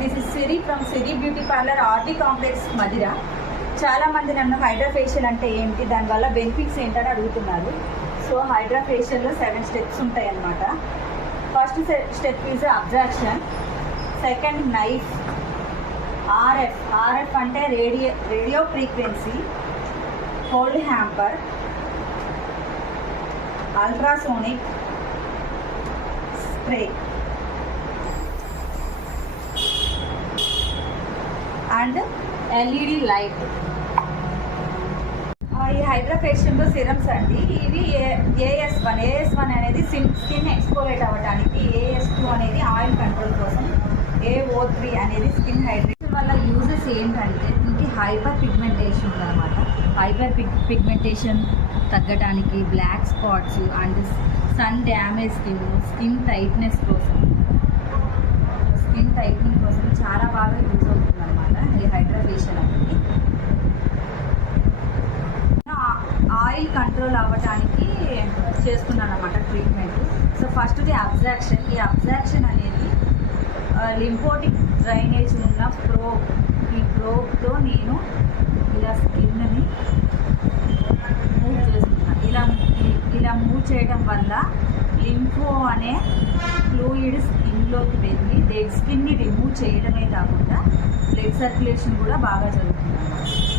This is Siri from Siri beauty parlour RT complex Madhira. చాలామంది నన్ను hydra facial అంటే ఏంటి, దానివల్ల బెనిఫిట్స్ ఏంటని అడుగుతున్నారు. సో హైడ్రా ఫేషియల్లో 7 స్టెప్స్ ఉంటాయి అన్నమాట. First step is abjection, second knife, RF అంటే radio frequency, cold hammer, ultrasonic spray and LED light. ఈ హైడ్రా ఫేషియల్లో సిరమ్స్ అండి. ఇవి AS1 అనేది స్కిన్ ఎక్స్పోలేట్ అవ్వడానికి, AS2 అనేది ఆయిల్ కంట్రోల్ కోసం, AO3 అనేది స్కిన్ హైడ్రేషన్ వల్ల యూజెస్ ఏంటంటే దీనికి హైపర్ పిగ్మెంటేషన్ ఉందన్నమాట. హైపర్ పిగ్మెంటేషన్ తగ్గడానికి, black spots and sun damage skin tightness కోసం, స్కిన్ టైట్నింగ్ కోసం చాలా బాగా యూజ్ అవుతుంది అనమాట ఈ హైడ్రా ఫేషియల్ అనేది. ఆయిల్ కంట్రోల్ అవ్వడానికి చేస్తున్నాను అనమాట ట్రీట్మెంట్. సో ఫస్ట్ది అబ్జాక్షన్. ఈ అబ్జాక్షన్ అనేది లింఫోటిక్ డ్రైనేజ్ ఉన్న ఈ ప్రోబ్తో నేను ఇలా స్కిన్ని మూవ్ చేస్తున్నాను. ఇలా మూవ్ చేయడం వల్ల లింఫో అనే ఫ్లూయిడ్ స్కిన్లోకి వెళ్ళి డెడ్ స్కిన్ని రిమూవ్ చేయడమే కాకుండా బ్లడ్ సర్క్యులేషన్ కూడా బాగా జరుగుతుంది అన్నమాట.